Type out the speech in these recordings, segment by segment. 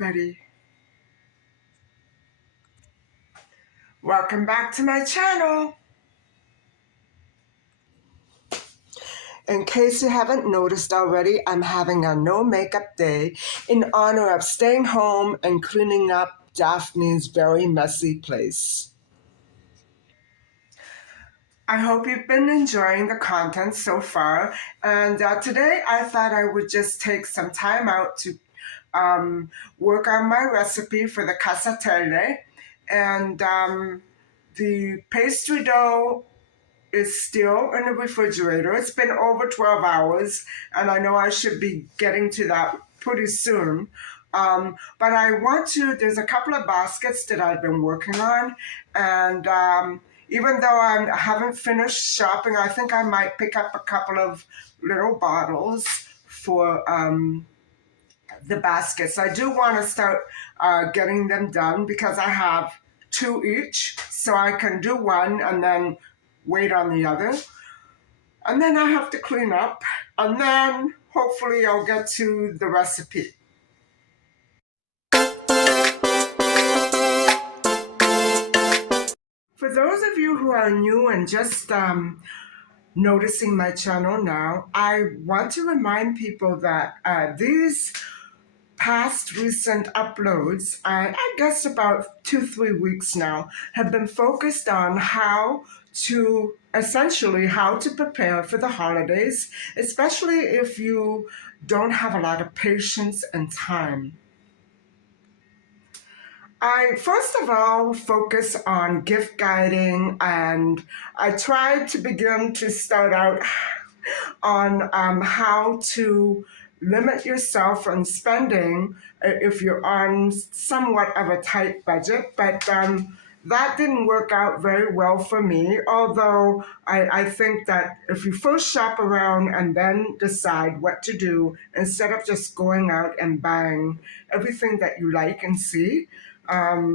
everybody. Welcome back to my channel. In case you haven't noticed already, I'm having a no makeup day in honor of staying home and cleaning up Daphne's very messy place. I hope you've been enjoying the content so far, and today I thought I would just take some time out to work on my recipe for the Cassatelle, and the pastry dough is still in the refrigerator. It's been over 12 hours, and I know I should be getting to that pretty soon. But I want to, there's a couple of baskets that I've been working on, and even though I haven't finished shopping, I think I might pick up a couple of little bottles for the baskets. I do want to start getting them done because I have two each, so I can do one and then wait on the other. And then I have to clean up, and then hopefully I'll get to the recipe. For those of you who are new and just noticing my channel now, I want to remind people that these past recent uploads, I guess about 2-3 weeks now, have been focused on how to prepare for the holidays, especially if you don't have a lot of patience and time. I first of all focus on gift guiding, and I tried to begin to start out on how to limit yourself from spending if you're on somewhat of a tight budget, but that didn't work out very well for me, although I think that if you first shop around and then decide what to do, instead of just going out and buying everything that you like and see,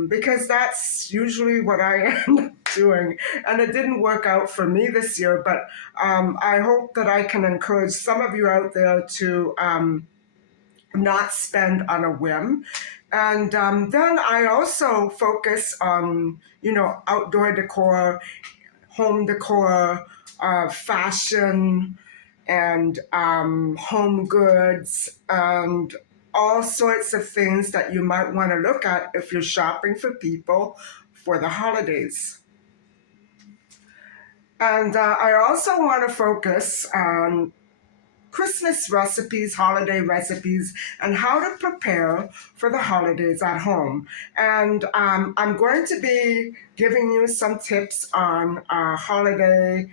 because that's usually what I end up doing. And it didn't work out for me this year, but I hope that I can encourage some of you out there to not spend on a whim. And then I also focus on, outdoor decor, home decor, fashion, and home goods, and all sorts of things that you might want to look at if you're shopping for people for the holidays. And I also want to focus on Christmas recipes, holiday recipes, and how to prepare for the holidays at home. And I'm going to be giving you some tips on holiday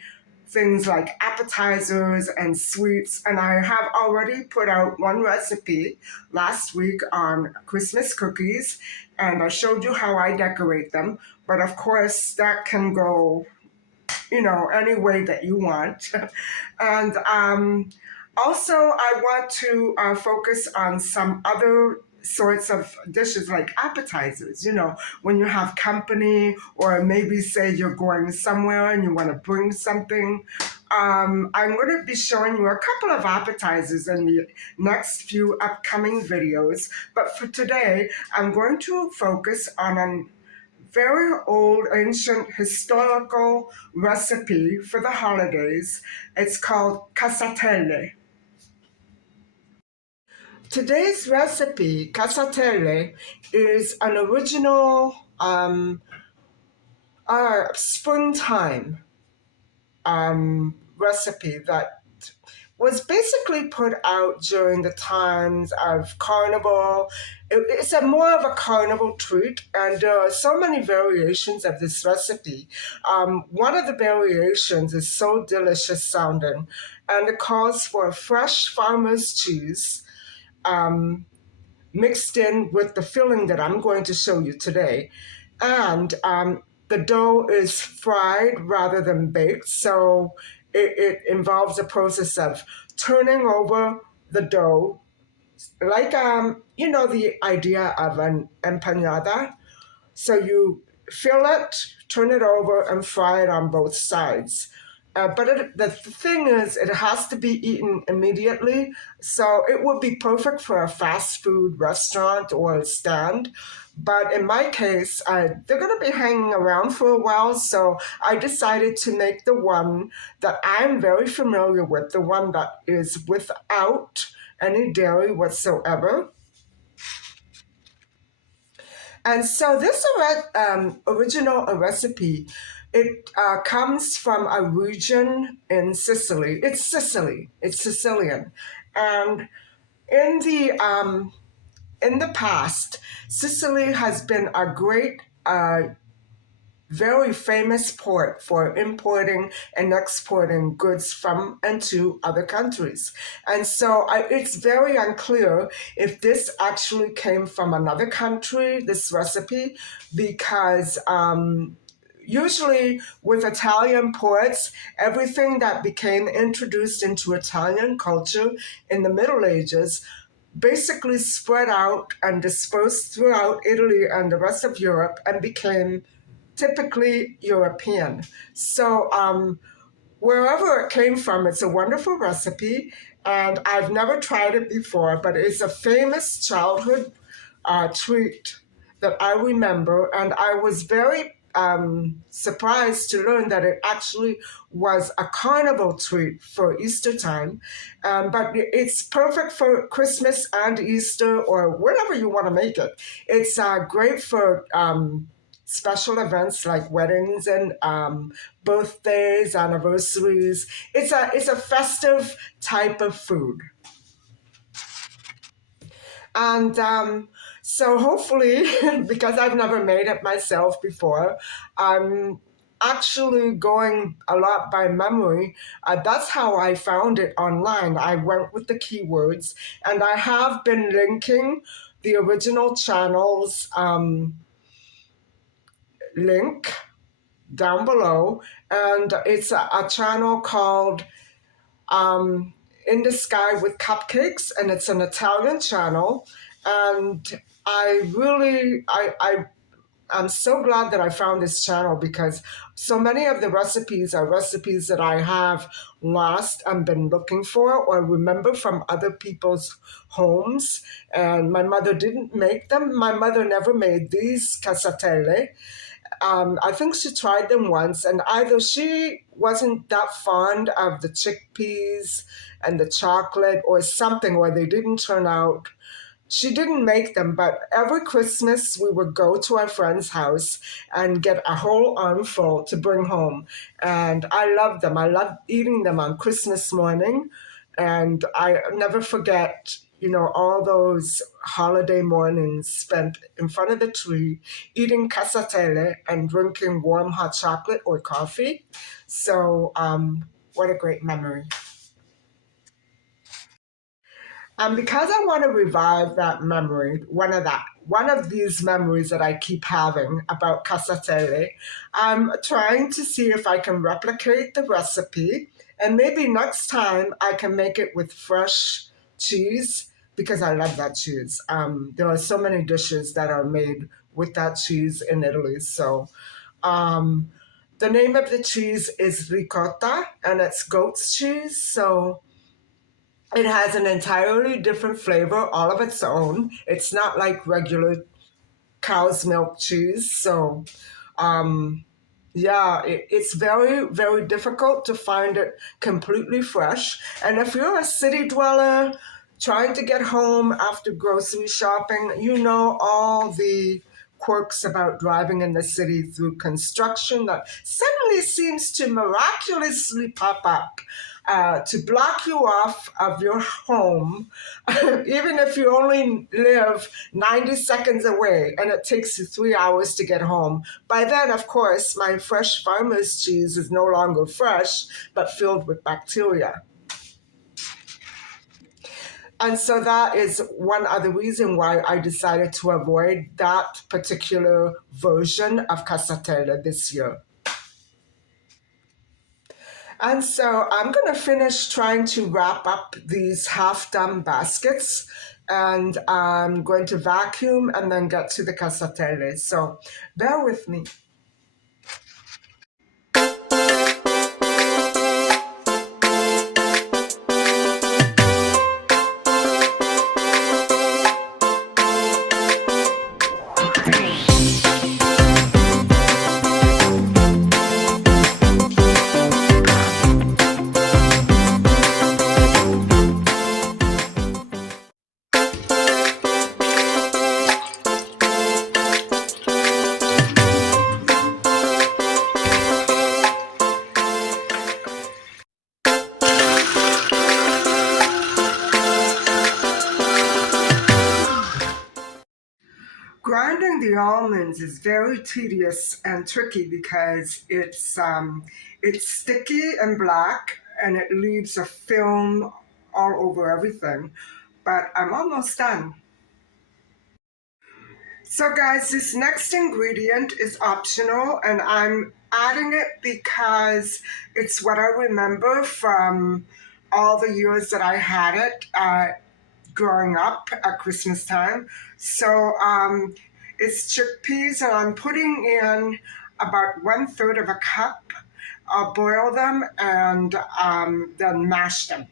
things like appetizers and sweets. And I have already put out one recipe last week on Christmas cookies, and I showed you how I decorate them. But of course, that can go, any way that you want. And also, I want to focus on some other sorts of dishes like appetizers, when you have company, or maybe say you're going somewhere and you want to bring something. I'm going to be showing you a couple of appetizers in the next few upcoming videos, but for today, I'm going to focus on a very old, ancient, historical recipe for the holidays. It's called Cassatelle. Today's recipe, Cassatelle, is an original springtime recipe that was basically put out during the times of Carnival. It's more of a Carnival treat, and there are so many variations of this recipe. One of the variations is so delicious sounding, and it calls for fresh farmer's cheese, mixed in with the filling that I'm going to show you today. And the dough is fried rather than baked, so it involves a process of turning over the dough, like, the idea of an empanada. So you fill it, turn it over, and fry it on both sides. the thing is, it has to be eaten immediately. So it would be perfect for a fast food restaurant or a stand. But in my case, they're going to be hanging around for a while. So I decided to make the one that I'm very familiar with, the one that is without any dairy whatsoever. And so this original recipe, it comes from a region in Sicily. It's Sicily. It's Sicilian, and in the um, in the past, Sicily has been a great very famous port for importing and exporting goods from and to other countries. And so it's very unclear if this actually came from another country, this recipe, because usually with Italian ports, everything that became introduced into Italian culture in the Middle Ages basically spread out and dispersed throughout Italy and the rest of Europe and became typically European. So wherever it came from, it's a wonderful recipe, and I've never tried it before, but it's a famous childhood treat that I remember, and I was very surprised to learn that it actually was a carnival treat for Easter time. But it's perfect for Christmas and Easter or whenever you want to make it. It's great for special events like weddings and birthdays, anniversaries. It's a festive type of food. And so hopefully, because I've never made it myself before, I'm actually going a lot by memory. That's how I found it online. I went with the keywords, and I have been linking the original channel's link down below. And it's a channel called In the Sky with Cupcakes, and it's an Italian channel. And I'm so glad that I found this channel because so many of the recipes are recipes that I have lost and been looking for or remember from other people's homes. And my mother didn't make them. My mother never made these cassatelle. I think she tried them once, and either she wasn't that fond of the chickpeas and the chocolate or something, or they didn't turn out. She didn't make them, but every Christmas we would go to our friend's house and get a whole armful to bring home. And I loved them. I loved eating them on Christmas morning. And I never forget, all those holiday mornings spent in front of the tree eating cassatelle and drinking warm hot chocolate or coffee. So, what a great memory. And because I want to revive that memory, one of these memories that I keep having about cassatelle, I'm trying to see if I can replicate the recipe, and maybe next time I can make it with fresh cheese because I love that cheese. There are so many dishes that are made with that cheese in Italy. So the name of the cheese is ricotta, and it's goat's cheese. So it has an entirely different flavor, all of its own. It's not like regular cow's milk cheese. So, yeah, it's very, very difficult to find it completely fresh. And if you're a city dweller trying to get home after grocery shopping, you know all the quirks about driving in the city through construction that suddenly seems to miraculously pop up to block you off of your home, even if you only live 90 seconds away and it takes you 3 hours to get home. By then, of course, my fresh farmer's cheese is no longer fresh, but filled with bacteria. And so that is one other reason why I decided to avoid that particular version of cassatelle this year. And so I'm going to finish trying to wrap up these half-done baskets, and I'm going to vacuum and then get to the cassatelle. So bear with me. almonds is very tedious and tricky because it's sticky and black and it leaves a film all over everything. But I'm almost done. So guys, this next ingredient is optional and I'm adding it because it's what I remember from all the years that I had it growing up at Christmas time. So it's chickpeas and I'm putting in about 1/3 of a cup. I'll boil them and then mash them.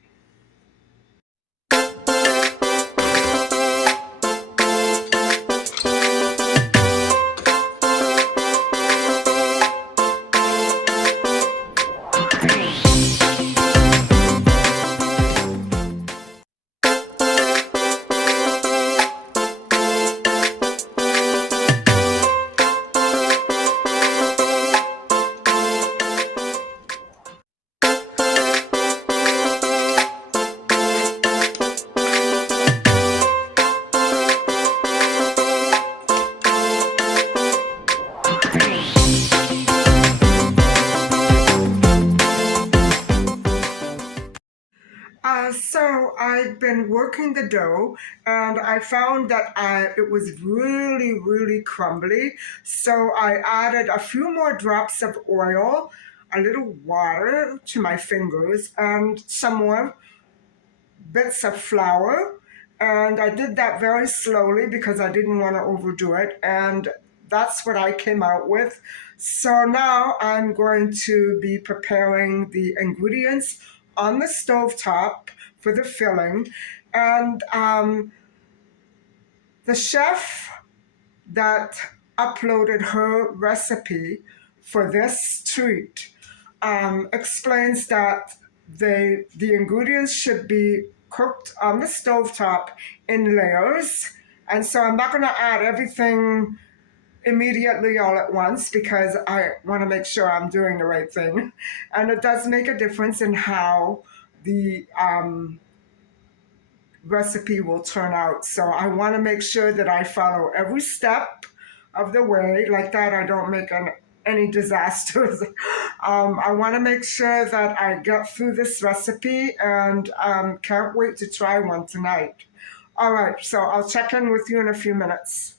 So I've been working the dough and I found that it was really, really crumbly. So I added a few more drops of oil, a little water to my fingers, and some more bits of flour. And I did that very slowly because I didn't want to overdo it. And that's what I came out with. So now I'm going to be preparing the ingredients on the stove top for the filling. And the chef that uploaded her recipe for this treat explains that the ingredients should be cooked on the stovetop in layers. And so I'm not going to add everything immediately all at once because I want to make sure I'm doing the right thing. And it does make a difference in how the recipe will turn out. So I want to make sure that I follow every step of the way. Like that, I don't make any disasters. I want to make sure that I get through this recipe and can't wait to try one tonight. All right, so I'll check in with you in a few minutes.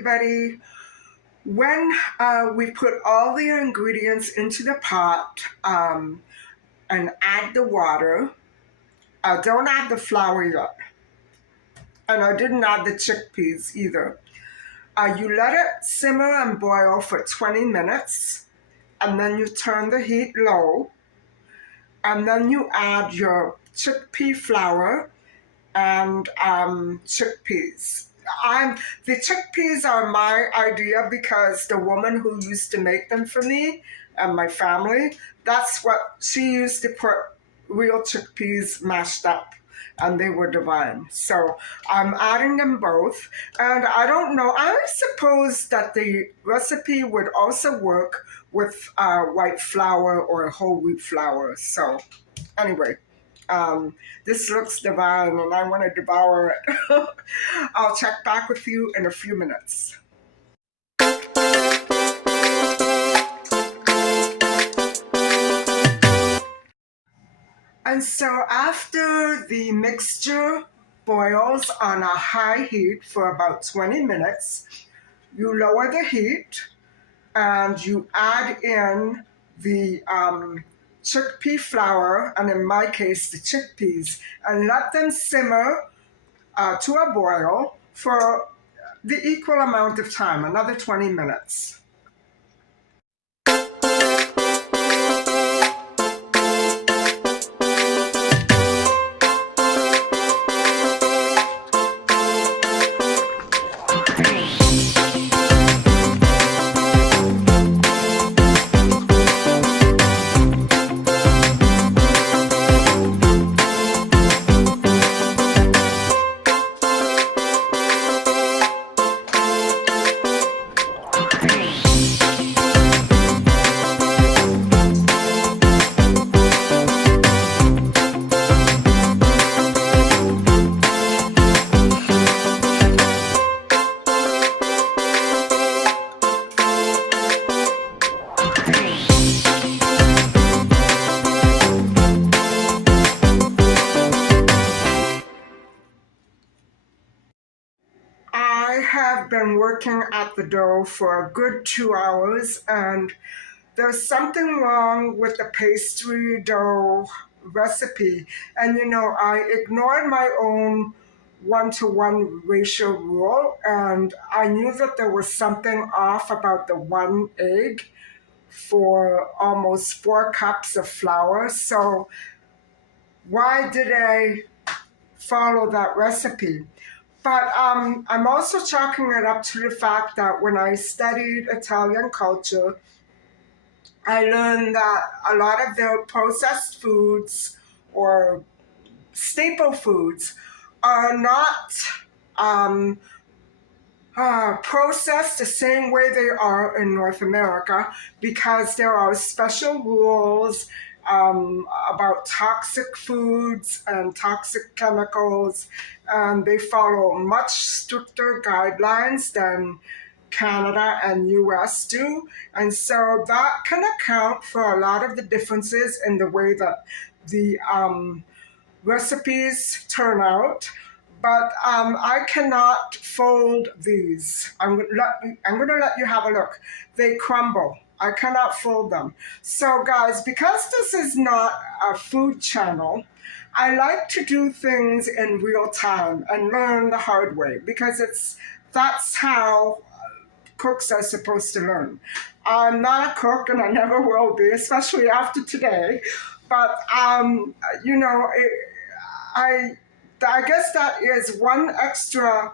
everybody. When we put all the ingredients into the pot and add the water, don't add the flour yet. And I didn't add the chickpeas either. You let it simmer and boil for 20 minutes, and then you turn the heat low, and then you add your chickpea flour and chickpeas. The chickpeas are my idea because the woman who used to make them for me and my family, that's what she used to put real chickpeas mashed up, and they were divine. So I'm adding them both. And I don't know, I suppose that the recipe would also work with white flour or whole wheat flour. So anyway, this looks divine and I want to devour it. I'll check back with you in a few minutes. And so after the mixture boils on a high heat for about 20 minutes, you lower the heat and you add in the chickpea flour, and in my case, the chickpeas, and let them simmer to a boil for the equal amount of time, another 20 minutes. I have been working at the dough for a good 2 hours, and there's something wrong with the pastry dough recipe. And I ignored my own 1-to-1 ratio rule, and I knew that there was something off about the 1 egg for almost 4 cups of flour. So why did I follow that recipe? But I'm also chalking it up to the fact that when I studied Italian culture, I learned that a lot of their processed foods or staple foods are not um, processed the same way they are in North America, because there are special rules about toxic foods and toxic chemicals, and they follow much stricter guidelines than Canada and US do. And so that can account for a lot of the differences in the way that the recipes turn out. But I cannot fold these. I'm going to let you have a look. They crumble. I cannot fold them. So guys, because this is not a food channel, I like to do things in real time and learn the hard way, because that's how cooks are supposed to learn. I'm not a cook and I never will be, especially after today. But I guess that is one extra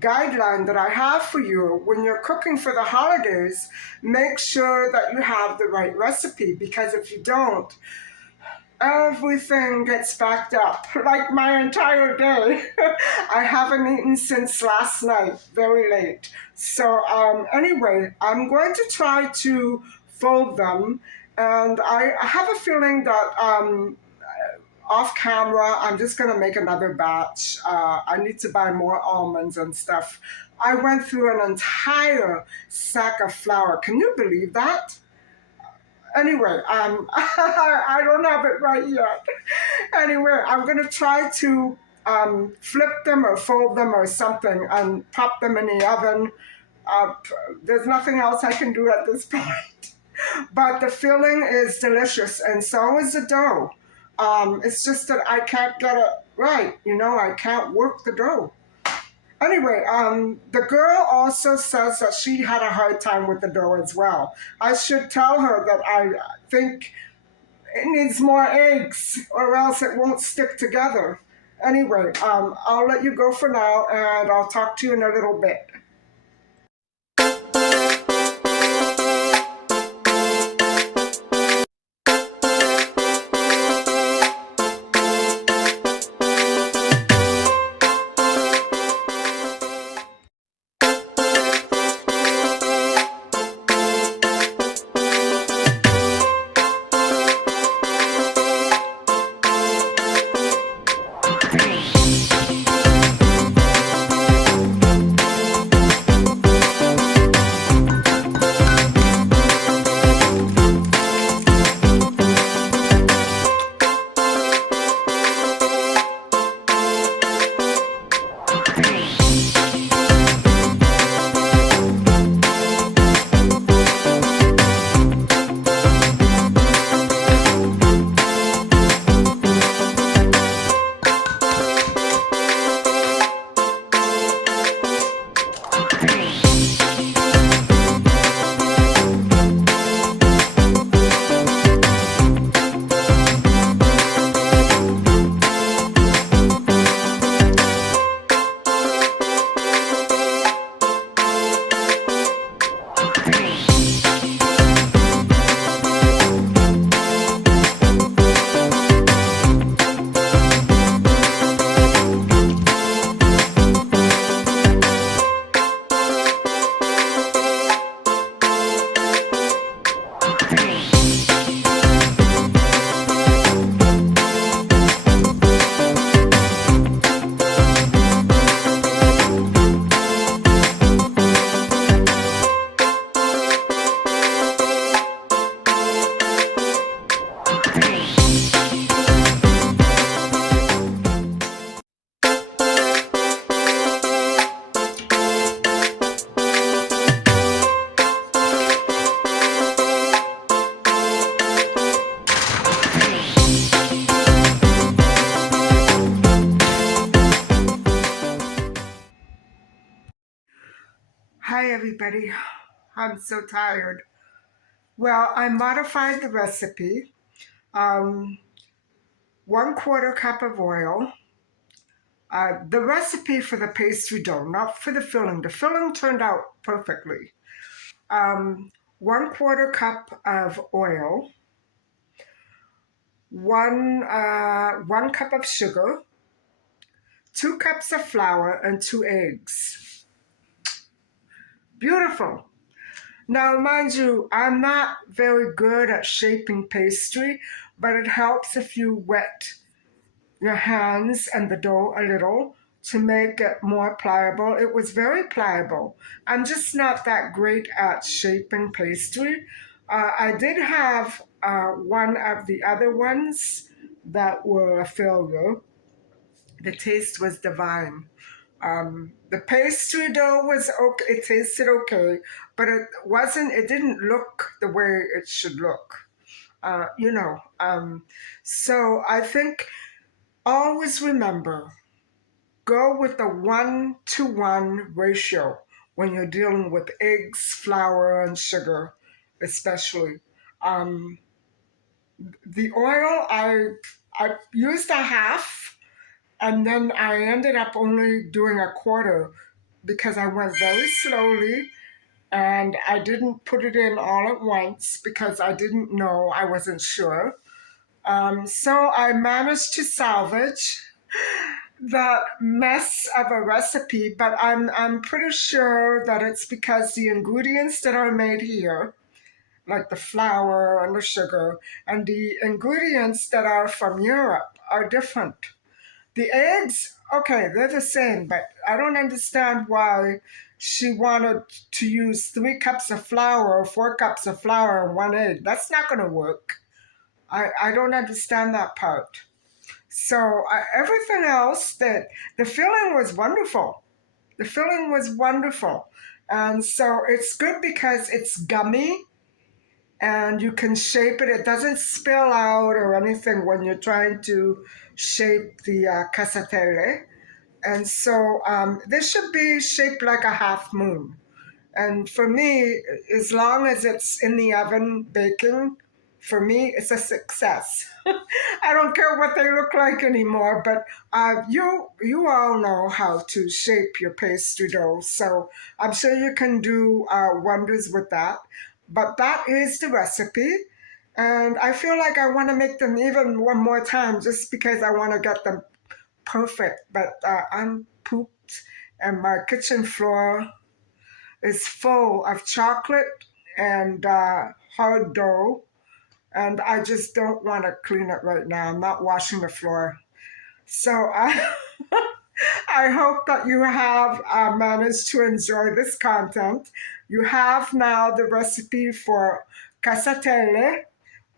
guideline that I have for you. When you're cooking for the holidays, make sure that you have the right recipe, because if you don't, everything gets backed up, like my entire day. I haven't eaten since last night, very late. So anyway, I'm going to try to fold them, and I have a feeling that off camera, I'm just going to make another batch. I need to buy more almonds and stuff. I went through an entire sack of flour. Can you believe that? Anyway, I don't have it right yet. Anyway, I'm going to try to flip them or fold them or something and pop them in the oven. Uh, there's nothing else I can do at this point. But the filling is delicious, and so is the dough. It's just that I can't get it right. I can't work the dough. Anyway, the girl also says that she had a hard time with the dough as well. I should tell her that I think it needs more eggs or else it won't stick together. Anyway, I'll let you go for now and I'll talk to you in a little bit. Hi, everybody. I'm so tired. Well, I modified the recipe. Um, 1/4 cup of oil. The recipe for the pastry dough, not for the filling. The filling turned out perfectly. 1/4 cup of oil, 1 cup of sugar, 2 cups of flour, and 2 eggs. Beautiful. Now, mind you, I'm not very good at shaping pastry, but it helps if you wet your hands and the dough a little to make it more pliable. It was very pliable. I'm just not that great at shaping pastry. I did have one of the other ones that were a failure. The taste was divine. The pastry dough was okay. It tasted okay, but it didn't look the way it should look. Uh, you know, um, so I think always remember, go with the 1-to-1 ratio when you're dealing with eggs, flour, and sugar, especially. Um, the oil, I used a half, and then I ended up only doing a quarter because I went very slowly and I didn't put it in all at once because I didn't know, I wasn't sure. So I managed to salvage that mess of a recipe, but I'm pretty sure that it's because the ingredients that are made here, like the flour and the sugar, and the ingredients that are from Europe are different. The eggs, okay, they're the same, but I don't understand why she wanted to use 3 cups of flour or 4 cups of flour and 1 egg. That's not going to work. I don't understand that part. So everything else, that the filling was wonderful. The filling was wonderful. And so it's good because it's gummy and you can shape it. It doesn't spill out or anything when you're trying to shape the cassatelle. And so this should be shaped like a half moon. And for me, as long as it's in the oven baking, for me, it's a success. I don't care what they look like anymore, but you all know how to shape your pastry dough, so I'm sure you can do wonders with that. But that is the recipe, and I feel like I want to make them even one more time just because I want to get them perfect. But I'm pooped, and my kitchen floor is full of chocolate and hard dough, and I just don't want to clean it right now. I'm not washing the floor. So I hope that you have managed to enjoy this content. You have now the recipe for cassatelle,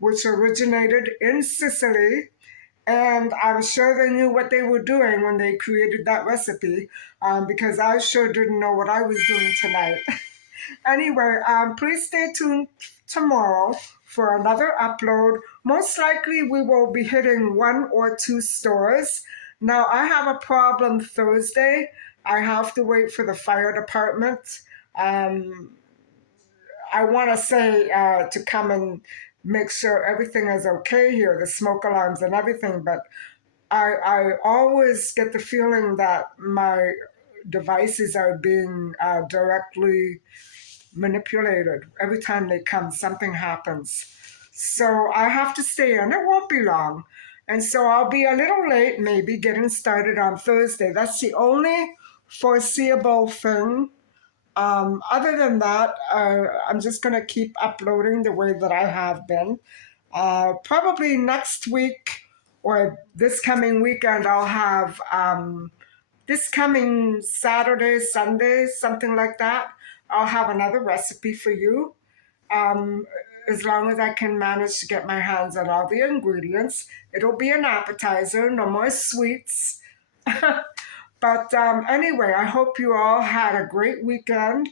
which originated in Sicily. And I'm sure they knew what they were doing when they created that recipe, because I sure didn't know what I was doing tonight. Anyway, please stay tuned tomorrow for another upload. Most likely, we will be hitting one or two stores. Now, I have a problem Thursday. I have to wait for the fire department. Um, I want to say to come and make sure everything is okay here, the smoke alarms and everything, but I always get the feeling that my devices are being directly manipulated. Every time they come, something happens. So I have to stay in. It won't be long. And so I'll be a little late, maybe getting started on Thursday. That's the only foreseeable thing. Other than that, I'm just going to keep uploading the way that I have been. Probably next week or this coming weekend, I'll have this coming Saturday, Sunday, something like that. I'll have another recipe for you. Um, as long as I can manage to get my hands on all the ingredients, it'll be an appetizer, no more sweets. But anyway, I hope you all had a great weekend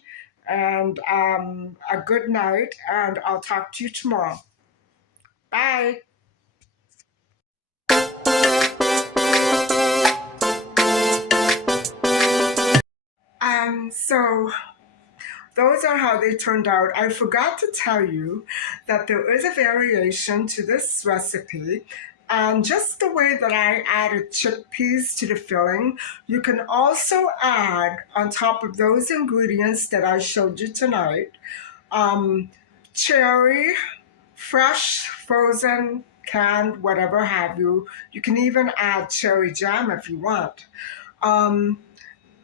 and a good night, and I'll talk to you tomorrow. Bye. So those are how they turned out. I forgot to tell you that there is a variation to this recipe. And just the way that I added chickpeas to the filling, you can also add on top of those ingredients that I showed you tonight, um, cherry, fresh, frozen, canned, whatever have you. You can even add cherry jam if you want. Um,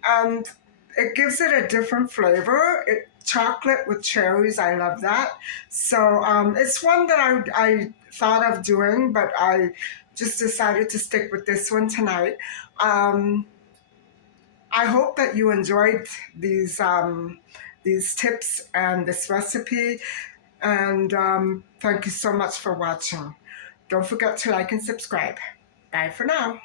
and it gives it a different flavor. Chocolate with cherries, I love that. So it's one that I thought of doing, but I just decided to stick with this one tonight. Um, I hope that you enjoyed these tips and this recipe, and thank you so much for watching. Don't forget to like and subscribe. Bye for now.